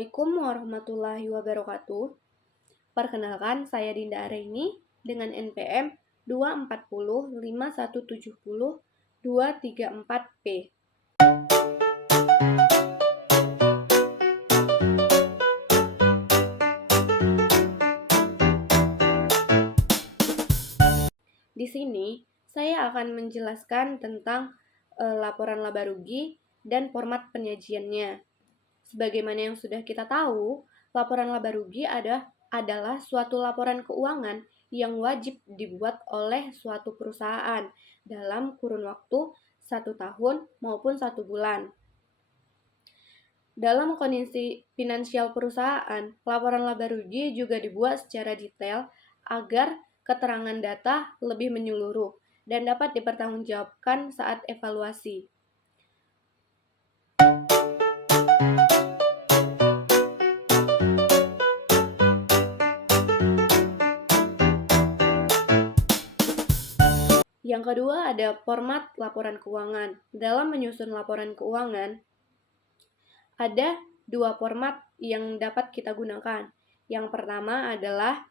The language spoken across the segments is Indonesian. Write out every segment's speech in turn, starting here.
Assalamualaikum warahmatullahi wabarakatuh. Perkenalkan, saya Dinda Araini dengan NPM 2405170-234P. Di sini, saya akan menjelaskan tentang laporan laba rugi dan format penyajiannya. Sebagaimana yang sudah kita tahu, laporan laba rugi adalah suatu laporan keuangan yang wajib dibuat oleh suatu perusahaan dalam kurun waktu 1 tahun maupun 1 bulan. Dalam kondisi finansial perusahaan, laporan laba rugi juga dibuat secara detail agar keterangan data lebih menyeluruh dan dapat dipertanggungjawabkan saat evaluasi. Yang kedua ada format laporan keuangan. Dalam menyusun laporan keuangan, ada 2 format yang dapat kita gunakan. Yang pertama adalah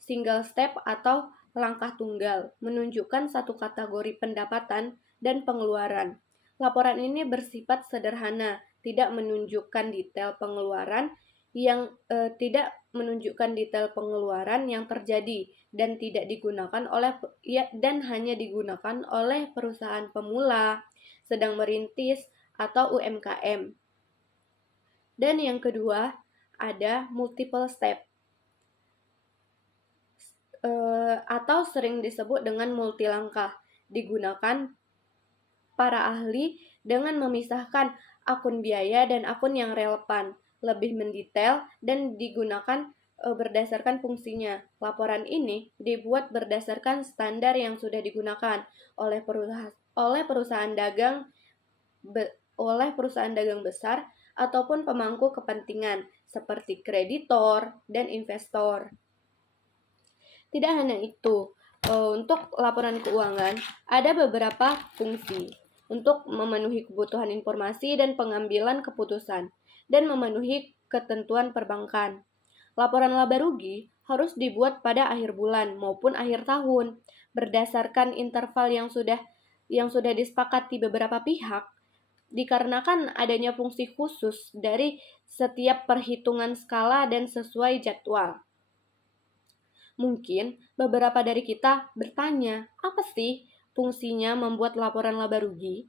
single step atau langkah tunggal, menunjukkan satu kategori pendapatan dan pengeluaran. Laporan ini bersifat sederhana, tidak menunjukkan detail pengeluaran yang yang terjadi dan tidak digunakan hanya digunakan oleh perusahaan pemula, sedang merintis atau UMKM. Dan yang kedua ada multiple step atau sering disebut dengan multi langkah, digunakan para ahli dengan memisahkan akun biaya dan akun yang relevan, lebih mendetail dan digunakan berdasarkan fungsinya. Laporan ini dibuat berdasarkan standar yang sudah digunakan oleh perusahaan dagang besar ataupun pemangku kepentingan seperti kreditor dan investor. Tidak hanya itu, untuk laporan keuangan ada beberapa fungsi untuk memenuhi kebutuhan informasi dan pengambilan keputusan dan memenuhi ketentuan perbankan. Laporan laba rugi harus dibuat pada akhir bulan maupun akhir tahun berdasarkan interval yang sudah disepakati beberapa pihak, dikarenakan adanya fungsi khusus dari setiap perhitungan skala dan sesuai jadwal. Mungkin beberapa dari kita bertanya, apa sih fungsinya membuat laporan laba rugi?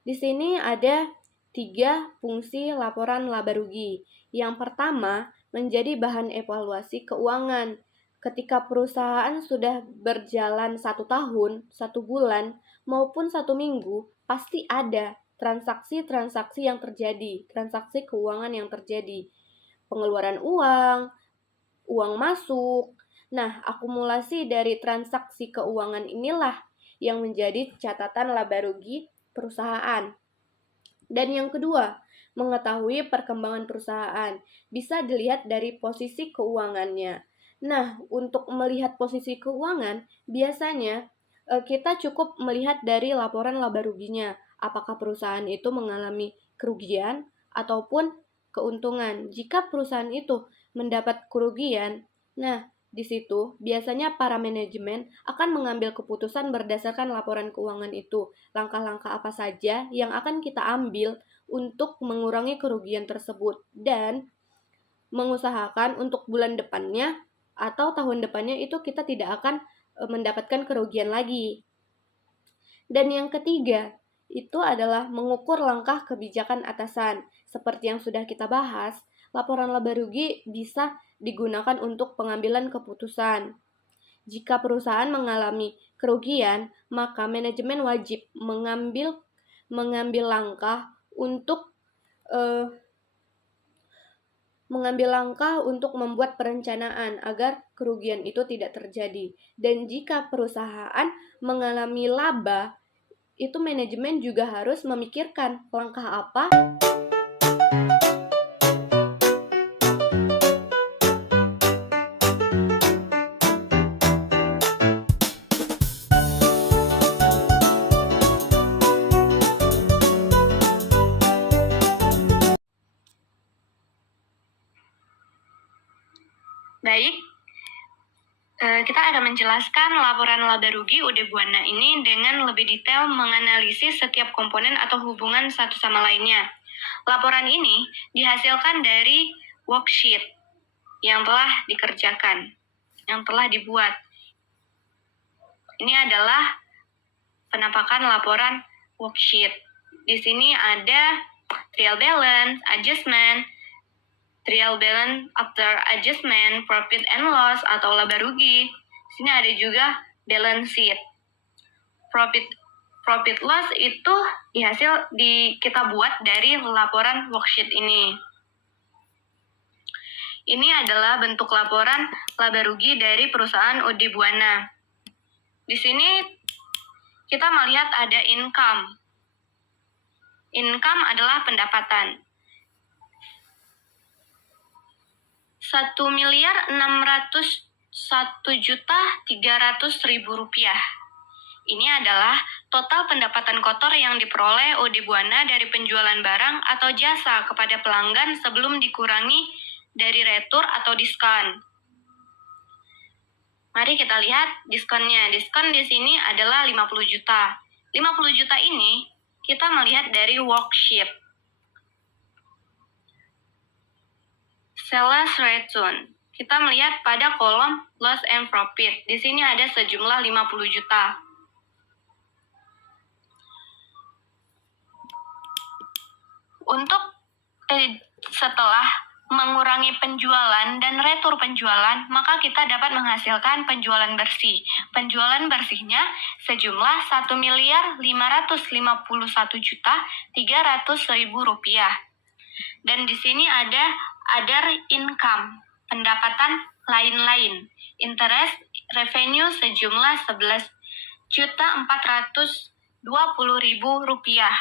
Di sini ada 3 fungsi laporan laba rugi. Yang pertama, menjadi bahan evaluasi keuangan. Ketika perusahaan sudah berjalan 1 tahun, 1 bulan, maupun 1 minggu, pasti ada transaksi-transaksi yang terjadi, transaksi keuangan yang terjadi. Pengeluaran uang masuk. Nah, akumulasi dari transaksi keuangan inilah yang menjadi catatan laba rugi perusahaan. Dan yang kedua, mengetahui perkembangan perusahaan. Bisa dilihat dari posisi keuangannya. Nah, untuk melihat posisi keuangan, biasanya kita cukup melihat dari laporan laba ruginya. Apakah perusahaan itu mengalami kerugian ataupun keuntungan. Jika perusahaan itu mendapat kerugian, nah di situ biasanya para manajemen akan mengambil keputusan berdasarkan laporan keuangan itu. Langkah-langkah apa saja yang akan kita ambil untuk mengurangi kerugian tersebut dan mengusahakan untuk bulan depannya atau tahun depannya itu kita tidak akan mendapatkan kerugian lagi. Dan yang ketiga, itu adalah mengukur langkah kebijakan atasan. Seperti yang sudah kita bahas, laporan laba rugi bisa digunakan untuk pengambilan keputusan. Jika perusahaan mengalami kerugian, maka manajemen wajib mengambil langkah untuk membuat perencanaan agar kerugian itu tidak terjadi. Dan jika perusahaan mengalami laba, itu manajemen juga harus memikirkan langkah apa Baik, kita akan menjelaskan laporan laba rugi UD Buana ini dengan lebih detail menganalisis setiap komponen atau hubungan satu sama lainnya. Laporan ini dihasilkan dari worksheet yang telah dikerjakan, yang telah dibuat. Ini adalah penampakan laporan worksheet. Di sini ada trial balance, adjustment, trial balance after adjustment, profit and loss atau laba rugi. Di sini ada juga balance sheet. Profit loss itu kita buat dari laporan worksheet ini. Ini adalah bentuk laporan laba rugi dari perusahaan UD Buana. Di sini kita melihat ada income. Income adalah pendapatan. 1.601.300.000 rupiah. Ini adalah total pendapatan kotor yang diperoleh UD Buana dari penjualan barang atau jasa kepada pelanggan sebelum dikurangi dari retur atau diskon. Mari kita lihat diskonnya. Diskon di sini adalah 50 juta. 50 juta ini kita melihat dari worksheet. Sales return. Kita melihat pada kolom loss and profit. Di sini ada sejumlah 50 juta. Untuk setelah mengurangi penjualan dan retur penjualan, maka kita dapat menghasilkan penjualan bersih. Penjualan bersihnya sejumlah 1.551.300.000 rupiah. Dan di sini ada other income, pendapatan lain-lain, interest revenue sejumlah 11.420.000 rupiah.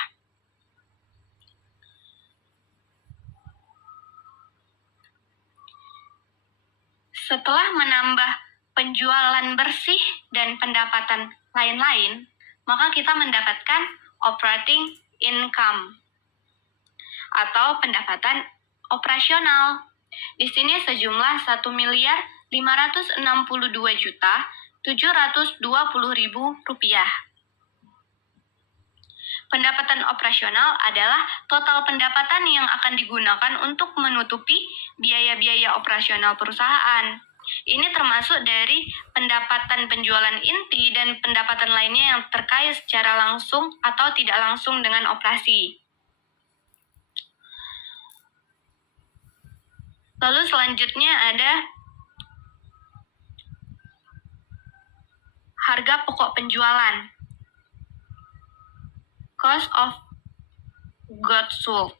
Setelah menambah penjualan bersih dan pendapatan lain-lain, maka kita mendapatkan operating income atau pendapatan operasional. Di sini sejumlah 1.562.720.000 rupiah. Pendapatan operasional adalah total pendapatan yang akan digunakan untuk menutupi biaya-biaya operasional perusahaan. Ini termasuk dari pendapatan penjualan inti dan pendapatan lainnya yang terkait secara langsung atau tidak langsung dengan operasi. Lalu selanjutnya ada harga pokok penjualan. Cost of goods sold.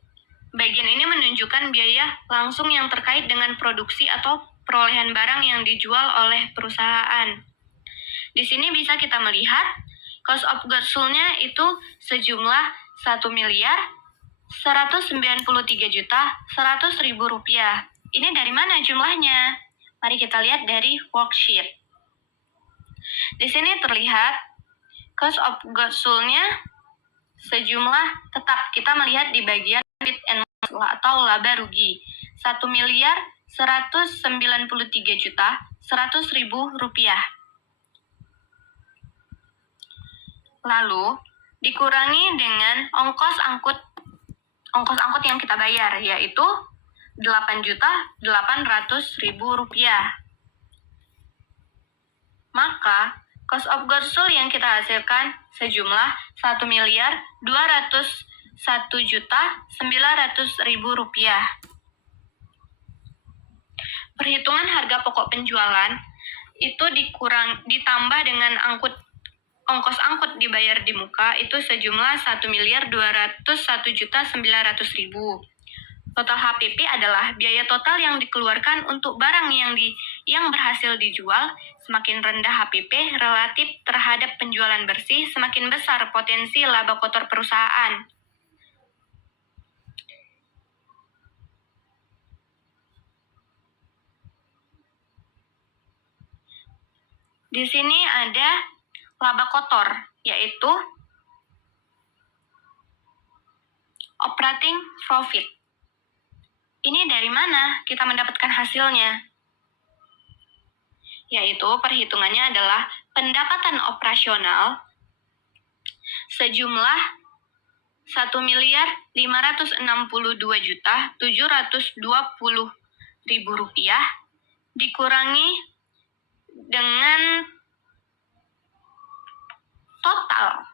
Bagian ini menunjukkan biaya langsung yang terkait dengan produksi atau perolehan barang yang dijual oleh perusahaan. Di sini bisa kita melihat cost of goods sold-nya itu sejumlah 1.193.100.000 rupiah. Ini dari mana jumlahnya? Mari kita lihat dari worksheet. Di sini terlihat cost of goods sold-nya sejumlah tetap kita melihat di bagian profit and loss atau laba rugi 1.193.100.000 rupiah. Lalu dikurangi dengan ongkos angkut yang kita bayar, yaitu 8.800.000 rupiah. Maka cost of goods sold yang kita hasilkan sejumlah 1.201.900.000 rupiah. Perhitungan harga pokok penjualan itu ditambah dengan ongkos angkut dibayar di muka itu sejumlah 1.201.900.000. Total HPP adalah biaya total yang dikeluarkan untuk barang yang berhasil dijual. Semakin rendah HPP relatif terhadap penjualan bersih, semakin besar potensi laba kotor perusahaan. Di sini ada laba kotor, yaitu operating profit. Ini dari mana kita mendapatkan hasilnya? yaitu perhitungannya adalah pendapatan operasional sejumlah 1.562.720.000 rupiah dikurangi dengan total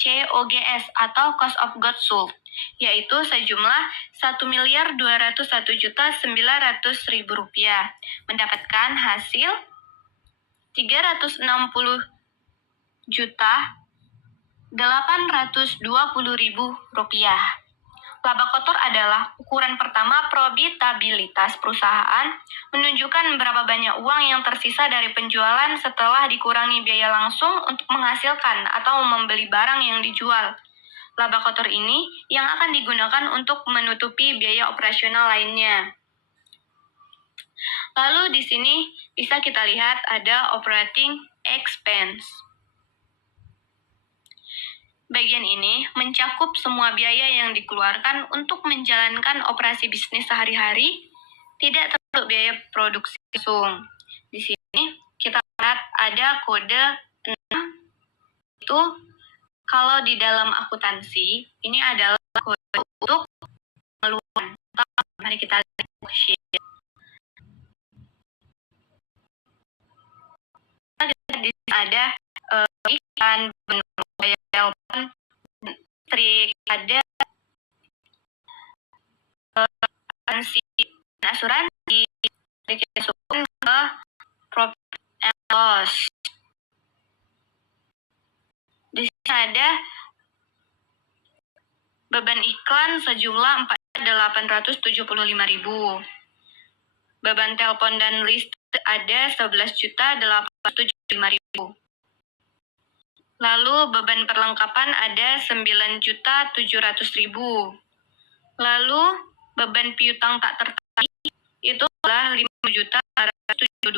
COGS atau cost of goods sold, yaitu sejumlah 1.201.900.000 rupiah, mendapatkan hasil 360.820.000 rupiah. Laba kotor adalah ukuran pertama probitabilitas perusahaan, menunjukkan berapa banyak uang yang tersisa dari penjualan setelah dikurangi biaya langsung untuk menghasilkan atau membeli barang yang dijual. Laba kotor ini yang akan digunakan untuk menutupi biaya operasional lainnya. Lalu di sini bisa kita lihat ada operating expense. Bagian ini mencakup semua biaya yang dikeluarkan untuk menjalankan operasi bisnis sehari-hari, tidak termasuk biaya produksi langsung. Di sini kita lihat ada kode 6, itu kalau di dalam akuntansi, ini adalah kode untuk pengeluaran. Mari kita lihat sheet. Di sini ada iklan, bayar telepon, listrik, ada asuransi, kita masukkan ke profit and loss. Di sini ada beban iklan sejumlah 875.000. Beban telepon dan listrik ada 11.875.000. Lalu beban perlengkapan ada 9.700.000. Lalu beban piutang tak tertagih itu adalah 5.472.000.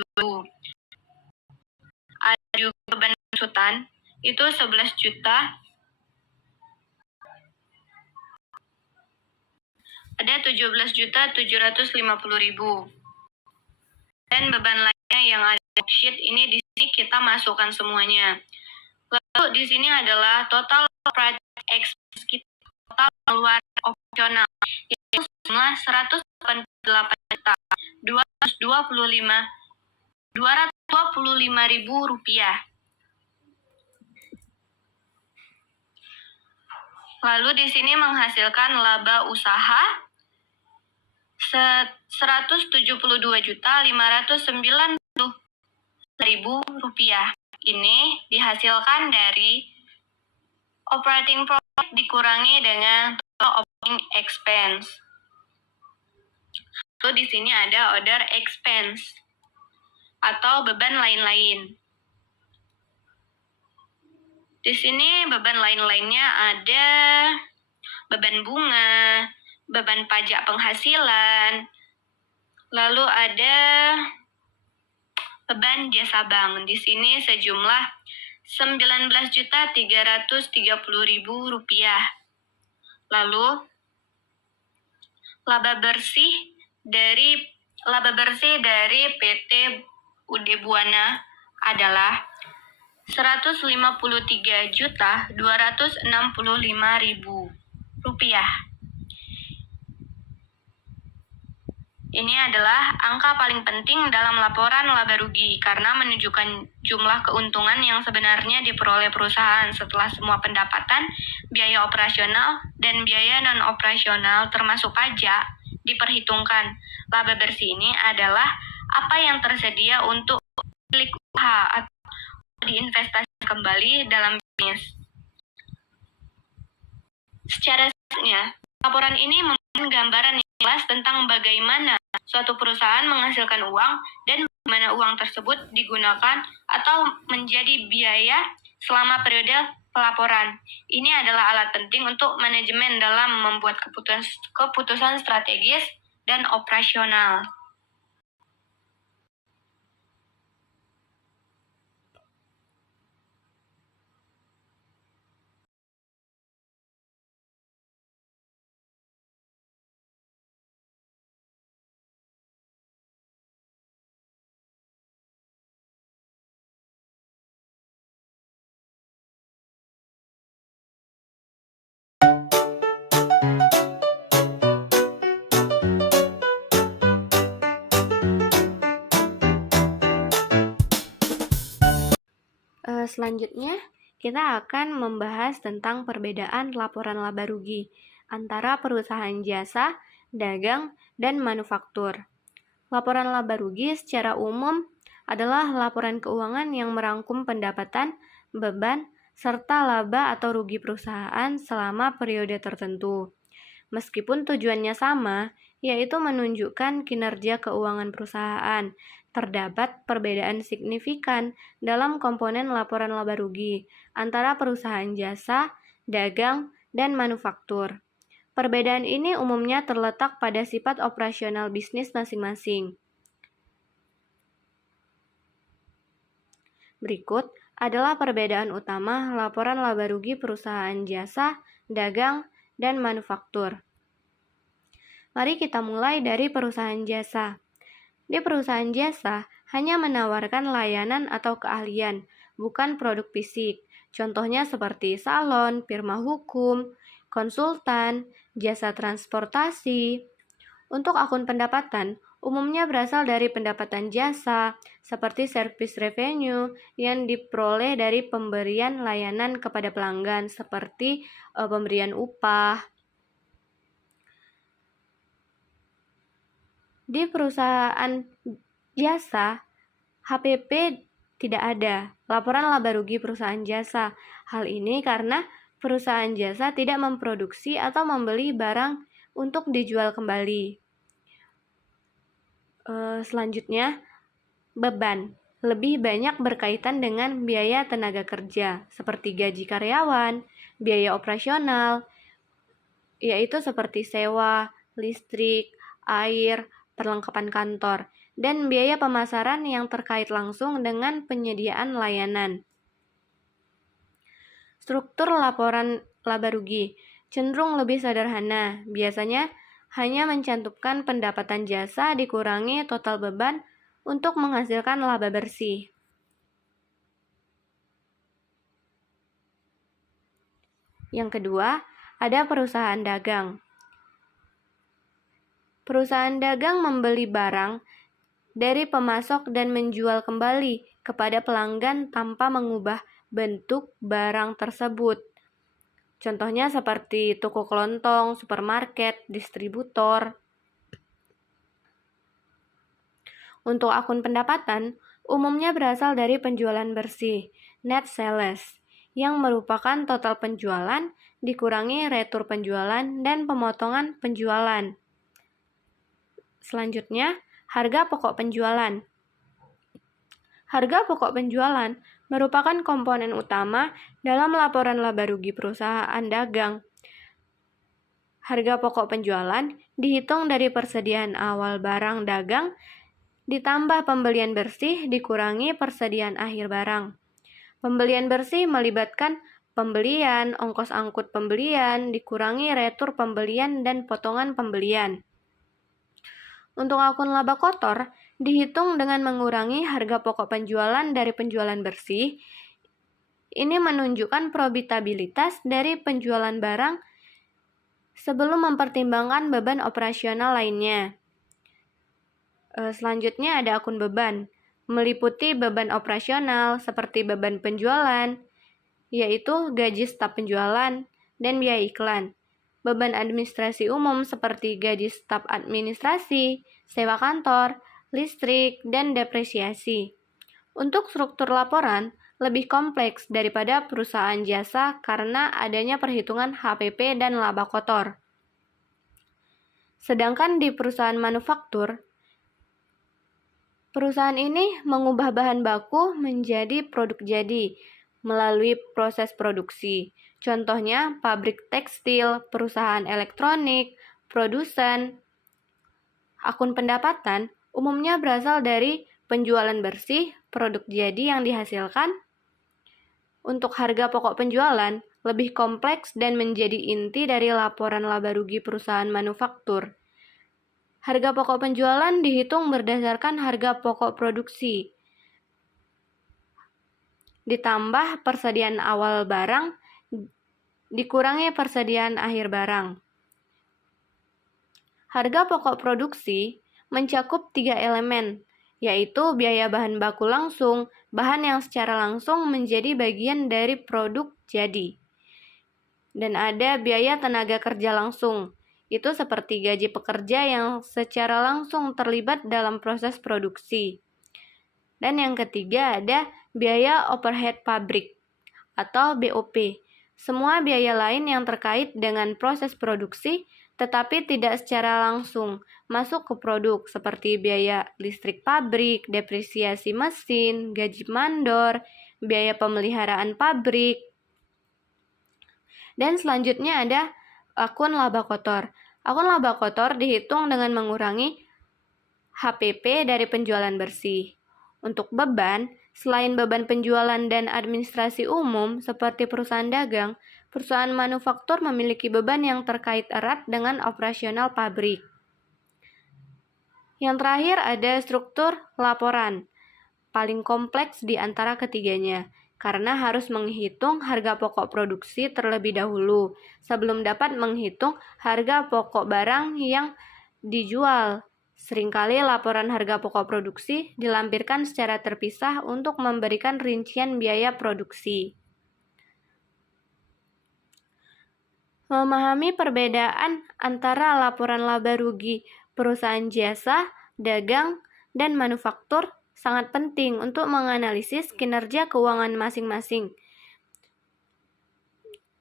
Ada juga beban konsultan itu 11 juta. Ada 17.750.000. Dan beban lainnya yang ada di sheet ini di sini kita masukkan semuanya. Lalu di sini adalah total operating expense kita, total pengeluaran operasional, yaitu jumlah 188.225.000 rupiah. Lalu di sini menghasilkan laba usaha 172.590.000 rupiah. Ini dihasilkan dari operating profit dikurangi dengan total operating expense. Lalu di sini ada other expense atau beban lain-lain. Di sini beban lain-lainnya ada beban bunga, beban pajak penghasilan, lalu ada beban jasa bank. Di sini sejumlah 19.330.000 rupiah. Lalu laba bersih dari PT UD Buana adalah 153.265.000 rupiah. Ini adalah angka paling penting dalam laporan laba rugi karena menunjukkan jumlah keuntungan yang sebenarnya diperoleh perusahaan setelah semua pendapatan, biaya operasional, dan biaya non-operasional termasuk pajak diperhitungkan. Laba bersih ini adalah apa yang tersedia untuk milik usaha atau diinvestasi kembali dalam bisnis. Secara singkatnya, laporan ini memberikan gambaran yang jelas tentang bagaimana suatu perusahaan menghasilkan uang dan bagaimana uang tersebut digunakan atau menjadi biaya selama periode pelaporan. Ini adalah alat penting untuk manajemen dalam membuat keputusan strategis dan operasional. Selanjutnya, kita akan membahas tentang perbedaan laporan laba rugi antara perusahaan jasa, dagang, dan manufaktur. Laporan laba rugi secara umum adalah laporan keuangan yang merangkum pendapatan, beban, serta laba atau rugi perusahaan selama periode tertentu. Meskipun tujuannya sama, yaitu menunjukkan kinerja keuangan perusahaan, terdapat perbedaan signifikan dalam komponen laporan laba rugi antara perusahaan jasa, dagang, dan manufaktur. Perbedaan ini umumnya terletak pada sifat operasional bisnis masing-masing. Berikut adalah perbedaan utama laporan laba rugi perusahaan jasa, dagang, dan manufaktur. Mari kita mulai dari perusahaan jasa. Di perusahaan jasa hanya menawarkan layanan atau keahlian, bukan produk fisik. Contohnya seperti salon, firma hukum, konsultan, jasa transportasi. Untuk akun pendapatan, umumnya berasal dari pendapatan jasa, seperti service revenue yang diperoleh dari pemberian layanan kepada pelanggan, seperti pemberian upah. Di perusahaan jasa, HPP tidak ada laporan laba rugi perusahaan jasa. Hal ini karena perusahaan jasa tidak memproduksi atau membeli barang untuk dijual kembali. Selanjutnya, beban lebih banyak berkaitan dengan biaya tenaga kerja, seperti gaji karyawan, biaya operasional, yaitu seperti sewa, listrik, air, perlengkapan kantor, dan biaya pemasaran yang terkait langsung dengan penyediaan layanan. Struktur laporan laba rugi cenderung lebih sederhana, biasanya hanya mencantumkan pendapatan jasa dikurangi total beban untuk menghasilkan laba bersih. Yang kedua, ada perusahaan dagang. Perusahaan dagang membeli barang dari pemasok dan menjual kembali kepada pelanggan tanpa mengubah bentuk barang tersebut. Contohnya seperti toko kelontong, supermarket, distributor. Untuk akun pendapatan, umumnya berasal dari penjualan bersih, net sales, yang merupakan total penjualan dikurangi retur penjualan dan pemotongan penjualan. Selanjutnya, harga pokok penjualan. Harga pokok penjualan merupakan komponen utama dalam laporan laba rugi perusahaan dagang. Harga pokok penjualan dihitung dari persediaan awal barang dagang ditambah pembelian bersih dikurangi persediaan akhir barang. Pembelian bersih melibatkan pembelian, ongkos angkut pembelian, dikurangi retur pembelian dan potongan pembelian. Untuk akun laba kotor, dihitung dengan mengurangi harga pokok penjualan dari penjualan bersih. Ini menunjukkan profitabilitas dari penjualan barang sebelum mempertimbangkan beban operasional lainnya. Selanjutnya ada akun beban, meliputi beban operasional seperti beban penjualan, yaitu gaji staf penjualan dan biaya iklan. Beban administrasi umum seperti gaji staf administrasi, sewa kantor, listrik, dan depresiasi. Untuk struktur laporan lebih kompleks daripada perusahaan jasa karena adanya perhitungan HPP dan laba kotor. Sedangkan di perusahaan manufaktur, perusahaan ini mengubah bahan baku menjadi produk jadi melalui proses produksi. Contohnya pabrik tekstil, perusahaan elektronik, produsen. Akun pendapatan umumnya berasal dari penjualan bersih, produk jadi yang dihasilkan. Untuk harga pokok penjualan lebih kompleks dan menjadi inti dari laporan laba rugi perusahaan manufaktur. Harga pokok penjualan dihitung berdasarkan harga pokok produksi, ditambah persediaan awal barang, dikurangi persediaan akhir barang. Harga pokok produksi mencakup 3 elemen, yaitu biaya bahan baku langsung, bahan yang secara langsung menjadi bagian dari produk jadi. Dan ada biaya tenaga kerja langsung, itu seperti gaji pekerja yang secara langsung terlibat dalam proses produksi. Dan yang ketiga ada biaya overhead pabrik atau BOP. Semua biaya lain yang terkait dengan proses produksi tetapi tidak secara langsung masuk ke produk seperti biaya listrik pabrik, depresiasi mesin, gaji mandor, biaya pemeliharaan pabrik. Dan selanjutnya ada akun laba kotor. Akun laba kotor dihitung dengan mengurangi HPP dari penjualan bersih. Untuk beban, selain beban penjualan dan administrasi umum seperti perusahaan dagang, perusahaan manufaktur memiliki beban yang terkait erat dengan operasional pabrik. Yang terakhir ada struktur laporan, paling kompleks di antara ketiganya, karena harus menghitung harga pokok produksi terlebih dahulu sebelum dapat menghitung harga pokok barang yang dijual. Seringkali laporan harga pokok produksi dilampirkan secara terpisah untuk memberikan rincian biaya produksi. Memahami perbedaan antara laporan laba rugi perusahaan jasa, dagang, dan manufaktur sangat penting untuk menganalisis kinerja keuangan masing-masing,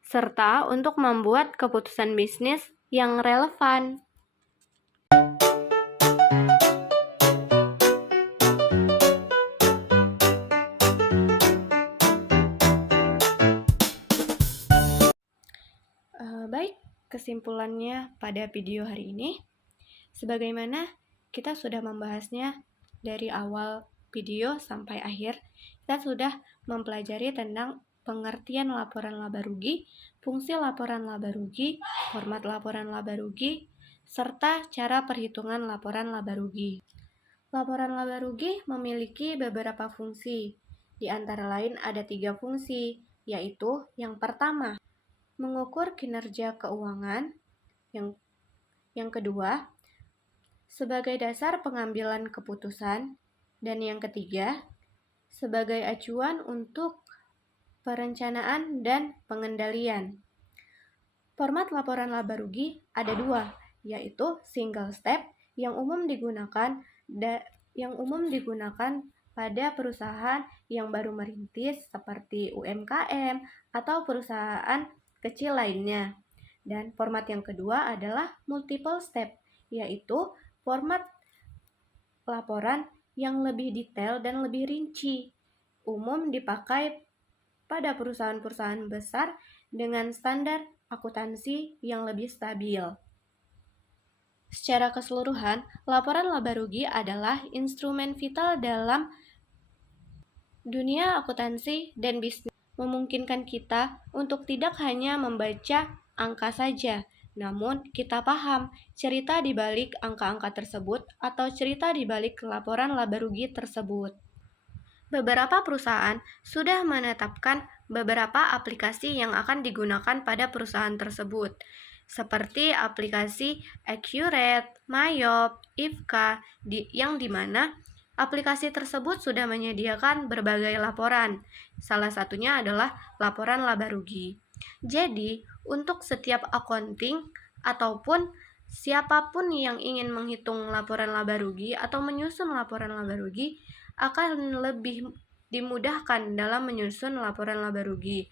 serta untuk membuat keputusan bisnis yang relevan. Baik, kesimpulannya pada video hari ini, sebagaimana kita sudah membahasnya dari awal video sampai akhir, kita sudah mempelajari tentang pengertian laporan laba rugi, fungsi laporan laba rugi, format laporan laba rugi, serta cara perhitungan laporan laba rugi. Laporan laba rugi memiliki beberapa fungsi, di antara lain ada 3 fungsi, yaitu yang pertama, mengukur kinerja keuangan, yang kedua, sebagai dasar pengambilan keputusan, dan yang ketiga, sebagai acuan untuk perencanaan dan pengendalian. Format laporan laba rugi ada 2, yaitu single step yang umum digunakan pada perusahaan yang baru merintis seperti UMKM atau perusahaan kecil lainnya. Dan format yang kedua adalah multiple step, yaitu format laporan yang lebih detail dan lebih rinci. Umum dipakai pada perusahaan-perusahaan besar dengan standar akuntansi yang lebih stabil. Secara keseluruhan, laporan laba rugi adalah instrumen vital dalam dunia akuntansi dan bisnis, memungkinkan kita untuk tidak hanya membaca angka saja, namun kita paham cerita di balik angka-angka tersebut atau cerita di balik laporan laba rugi tersebut. Beberapa perusahaan sudah menetapkan beberapa aplikasi yang akan digunakan pada perusahaan tersebut, seperti aplikasi Accurate, Mayop, Ivka, yang dimana aplikasi tersebut sudah menyediakan berbagai laporan. Salah satunya adalah laporan laba rugi. Jadi, untuk setiap accounting ataupun siapapun yang ingin menghitung laporan laba rugi atau menyusun laporan laba rugi akan lebih dimudahkan dalam menyusun laporan laba rugi.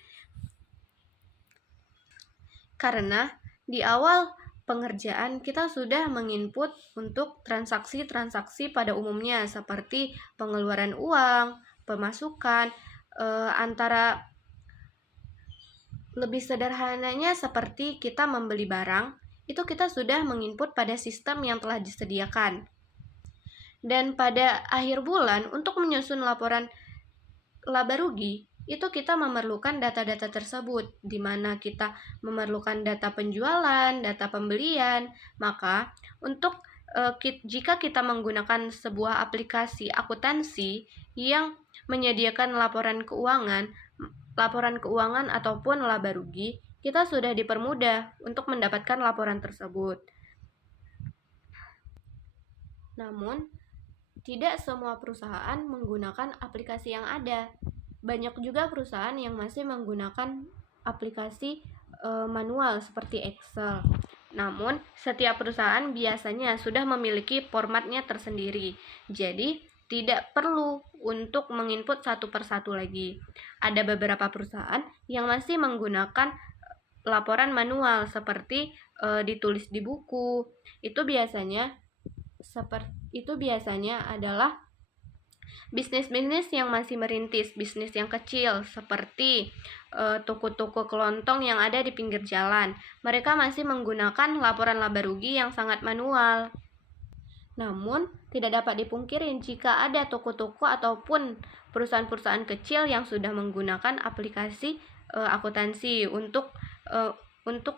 Karena di awal pengerjaan kita sudah menginput untuk transaksi-transaksi pada umumnya seperti pengeluaran uang, pemasukan, antara lebih sederhananya seperti kita membeli barang, itu kita sudah menginput pada sistem yang telah disediakan. Dan pada akhir bulan untuk menyusun laporan laba rugi, itu kita memerlukan data-data tersebut, di mana kita memerlukan data penjualan, data pembelian. Maka jika kita menggunakan sebuah aplikasi akuntansi yang menyediakan laporan keuangan ataupun laba rugi, kita sudah dipermudah untuk mendapatkan laporan tersebut. Namun, Tidak semua perusahaan menggunakan aplikasi yang ada. Banyak juga perusahaan yang masih menggunakan aplikasi manual seperti Excel. Namun, setiap perusahaan biasanya sudah memiliki formatnya tersendiri. Jadi, tidak perlu untuk menginput satu persatu lagi. Ada beberapa perusahaan yang masih menggunakan laporan manual seperti ditulis di buku. Itu biasanya adalah bisnis-bisnis yang masih merintis, bisnis yang kecil seperti toko-toko kelontong yang ada di pinggir jalan. Mereka masih menggunakan laporan laba rugi yang sangat manual. Namun, tidak dapat dipungkiri jika ada toko-toko ataupun perusahaan-perusahaan kecil yang sudah menggunakan aplikasi akuntansi untuk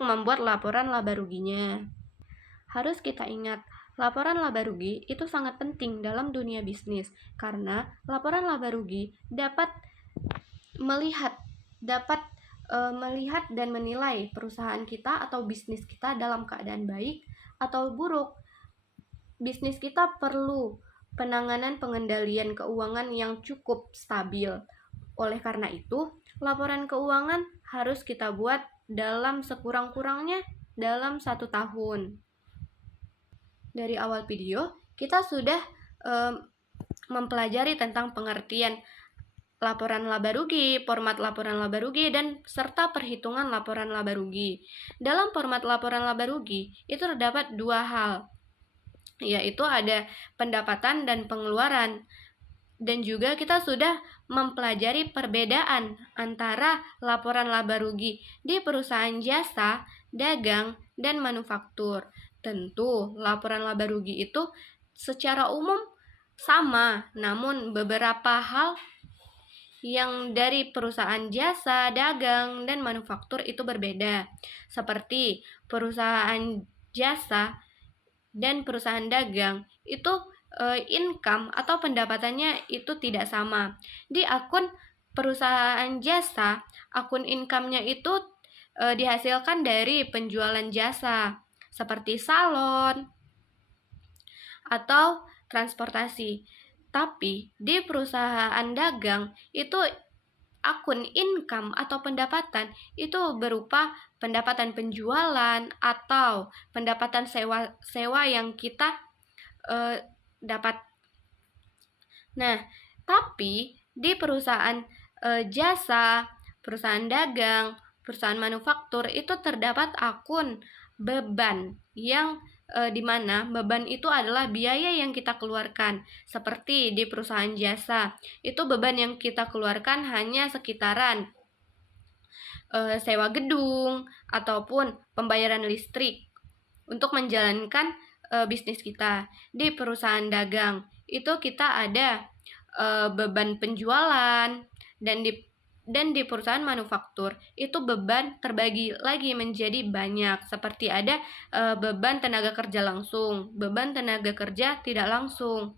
membuat laporan laba ruginya. Harus kita ingat, laporan laba rugi itu sangat penting dalam dunia bisnis karena laporan laba rugi dapat melihat dan menilai perusahaan kita atau bisnis kita dalam keadaan baik atau buruk. Bisnis kita perlu penanganan pengendalian keuangan yang cukup stabil. Oleh karena itu, laporan keuangan harus kita buat dalam sekurang-kurangnya dalam 1 tahun. Dari awal video, kita sudah mempelajari tentang pengertian laporan laba rugi, format laporan laba rugi, dan serta perhitungan laporan laba rugi. Dalam format laporan laba rugi, itu terdapat 2 hal, yaitu ada pendapatan dan pengeluaran. Dan juga kita sudah mempelajari perbedaan antara laporan laba rugi di perusahaan jasa, dagang, dan manufaktur. Tentu, laporan laba rugi itu secara umum sama, namun beberapa hal yang dari perusahaan jasa, dagang, dan manufaktur itu berbeda. Seperti perusahaan jasa dan perusahaan dagang itu income atau pendapatannya itu tidak sama. Di akun perusahaan jasa, akun income-nya itu dihasilkan dari penjualan jasa seperti salon atau transportasi. Tapi di perusahaan dagang itu akun income atau pendapatan itu berupa pendapatan penjualan atau pendapatan sewa yang kita dapat. Nah, tapi di perusahaan jasa, perusahaan dagang, perusahaan manufaktur itu terdapat akun beban yang dimana beban itu adalah biaya yang kita keluarkan. Seperti di perusahaan jasa, itu beban yang kita keluarkan hanya sekitaran sewa gedung ataupun pembayaran listrik untuk menjalankan bisnis kita. Di perusahaan dagang itu kita ada beban penjualan, dan di perusahaan manufaktur itu beban terbagi lagi menjadi banyak, seperti ada beban tenaga kerja langsung, beban tenaga kerja tidak langsung.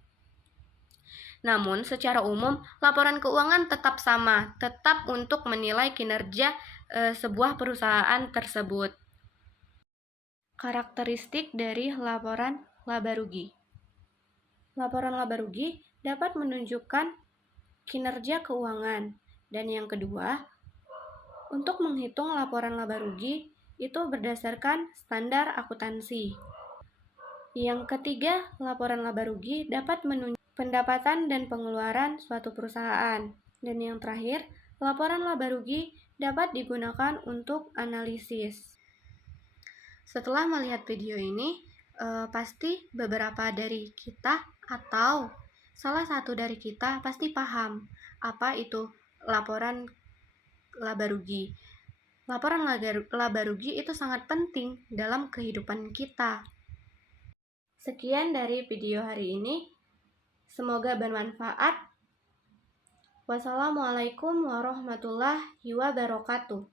Namun secara umum laporan keuangan tetap sama, tetap untuk menilai kinerja sebuah perusahaan tersebut. Karakteristik dari laporan laba rugi. Laporan laba rugi dapat menunjukkan kinerja keuangan. Dan yang kedua, untuk menghitung laporan laba rugi itu berdasarkan standar akuntansi. Yang ketiga, laporan laba rugi dapat menunjukkan pendapatan dan pengeluaran suatu perusahaan. Dan yang terakhir, laporan laba rugi dapat digunakan untuk analisis. Setelah melihat video ini, pasti beberapa dari kita atau salah satu dari kita pasti paham apa itu laporan laba rugi. Laporan laba rugi itu sangat penting dalam kehidupan kita. Sekian dari video hari ini. Semoga bermanfaat. Wassalamualaikum warahmatullahi wabarakatuh.